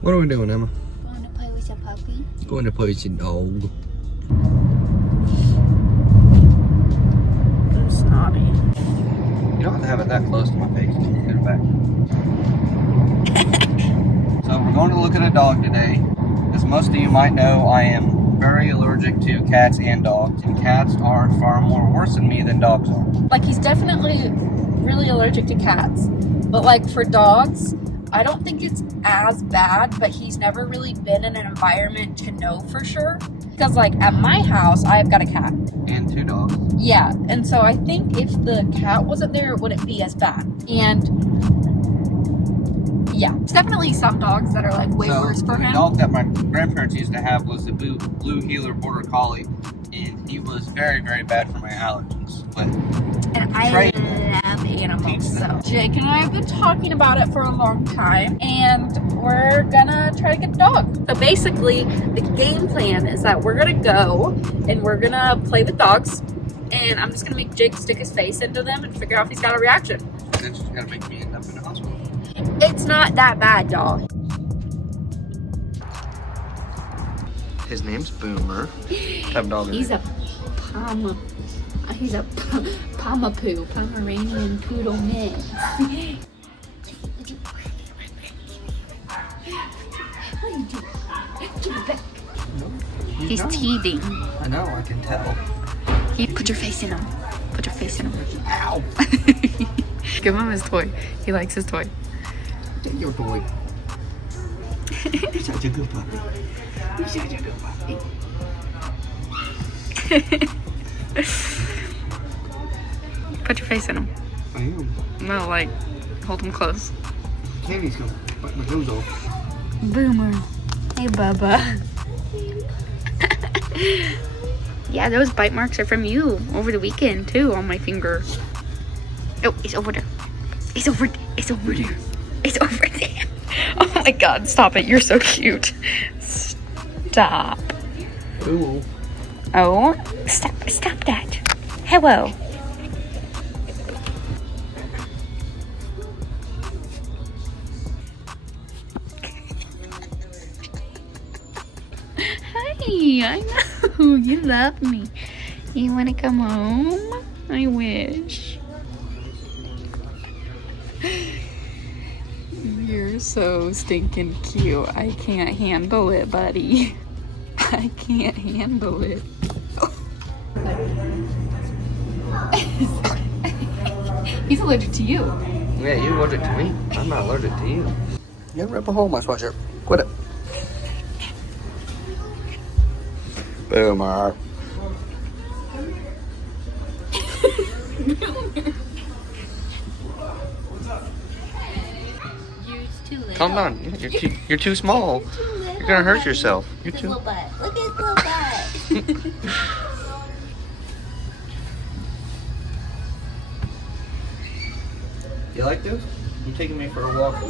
What are we doing, Emma? Going to play with your puppy? Going to play with your dog. They're snotty. You don't have to have it that close to my face. Get it back. So we're going to look at a dog today. As most of you might know, I am very allergic to cats and dogs. And cats are far more worse than me than dogs are. Like, he's definitely really allergic to cats. But, like, for dogs, I don't think it's as bad, but he's never really been in an environment to know for sure. Because, like, at my house, I've got a cat. And 2 dogs. Yeah, and so I think if the cat wasn't there, it wouldn't be as bad. And, yeah, it's definitely some dogs that are, like, way worse for him. The dog that my grandparents used to have was the Blue Heeler Border Collie. And he was very, very bad for my allergies. But and I love animals, so Jake and I have been talking about it for a long time, and we're gonna try to get a dog. So basically, the game plan is that we're gonna go and we're gonna play with dogs, and I'm just gonna make Jake stick his face into them and figure out if he's got a reaction. Then she's gonna make me end up in the hospital. It's not that bad, y'all. His name's Boomer. What type of dog is He's he? He's a Pomapoo, Pomeranian Poodle Mix. What are you doing? Give it back. He's teething. I know, I can tell. Put your face in him. Put your face in him. Ow! Give him his toy. He likes his toy. Take your toy. You're such a good puppy. You're such a good puppy. Put your face in him. I am. No, like, hold him close. Candy's gonna bite my nose off. Boomer. Hey, Bubba. Yeah, those bite marks are from you over the weekend, too, on my finger. Oh, it's over there. It's over there. It's over there. It's over there. Oh my god, stop it. You're so cute. Stop. Ooh. Oh, stop that. Hello. Hi, I know. You love me. You want to come home? I wish. You're so stinking cute. I can't handle it, buddy. I can't handle it. He's allergic to you. Yeah, you're allergic to me. I'm not allergic to you. You rip a hole in my sweatshirt. Quit it. Boomer. Calm down. You're too small. You're gonna hurt yourself. You're too. Look at his little butt. You like this? You taking me for a walk?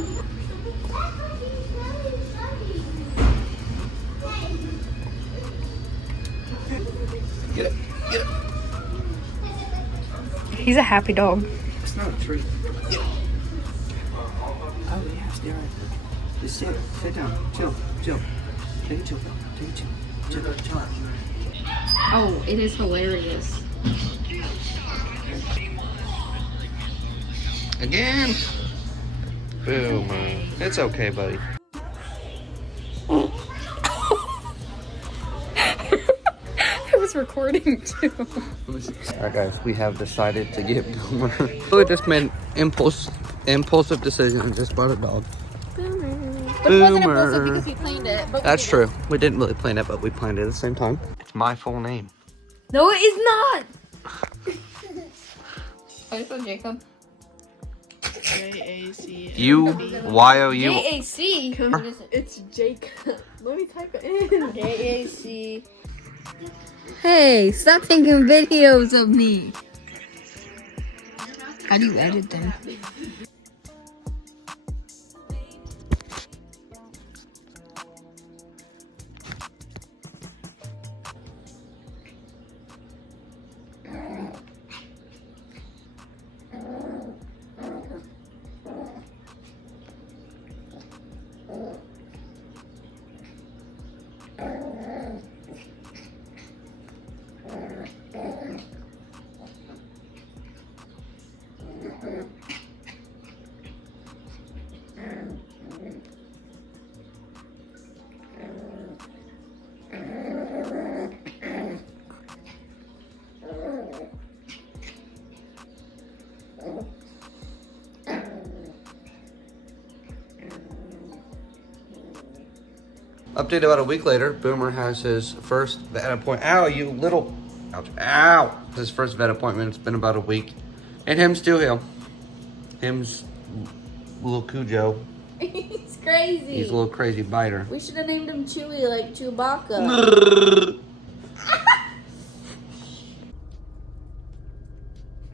Get it. Get it. He's a happy dog. It's not a treat. Get it. Oh yeah, stay right. Just sit down. Chill. Take a chill pill. Take a chill out. Oh, it is hilarious. Again. Boomer. It's okay, buddy. I was recording too. Alright guys, we have decided to get Boomer. We just made impulsive decision and just bought a dog. Boomer. But it wasn't Boomer. impulsive because we planned it. But That's true. We didn't really plan it, but we planned it at the same time. It's my full name. No, it is not. What is it, Jacob? J-A-C. U-Y-O-U. J-A-C. It's Jacob. Let me type it in. J-A-C. Hey, stop taking videos of me. How do you edit them? Update about a week later, Boomer has his first vet appointment. Ow, you little... Ouch. Ow! His first vet appointment. It's been about a week. And him's still here. Him's little Cujo. He's crazy. He's a little crazy biter. We should have named him Chewy like Chewbacca.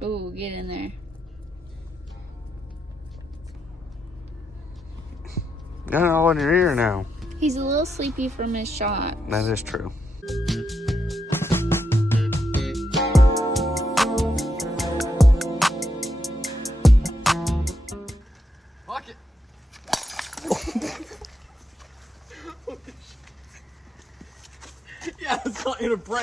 Ooh, get in there. Got it all in your ear now. He's a little sleepy from his shot. That is true. Fuck it. Yeah, it's not gonna break.